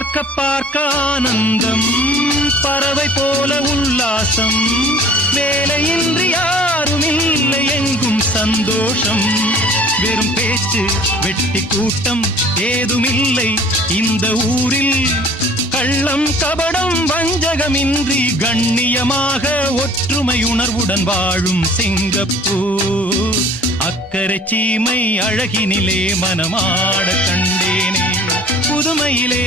பார்க்க பார்க்க ஆனந்தம், பறவை போல உல்லாசம், வேலையின்றி யாரும் இல்லை எங்கும் சந்தோஷம். வெறும் பேச்சு வெட்டி கூட்டம் ஏதுமில்லை இந்த ஊரில். கள்ளம் கபடம் வஞ்சகமின்றி கண்ணியமாக ஒற்றுமை உணர்வுடன் வாழும் சிங்கப்பூர். அக்கரை சீமை அழகினிலே மனமாட கண்டேனே புதுமையிலே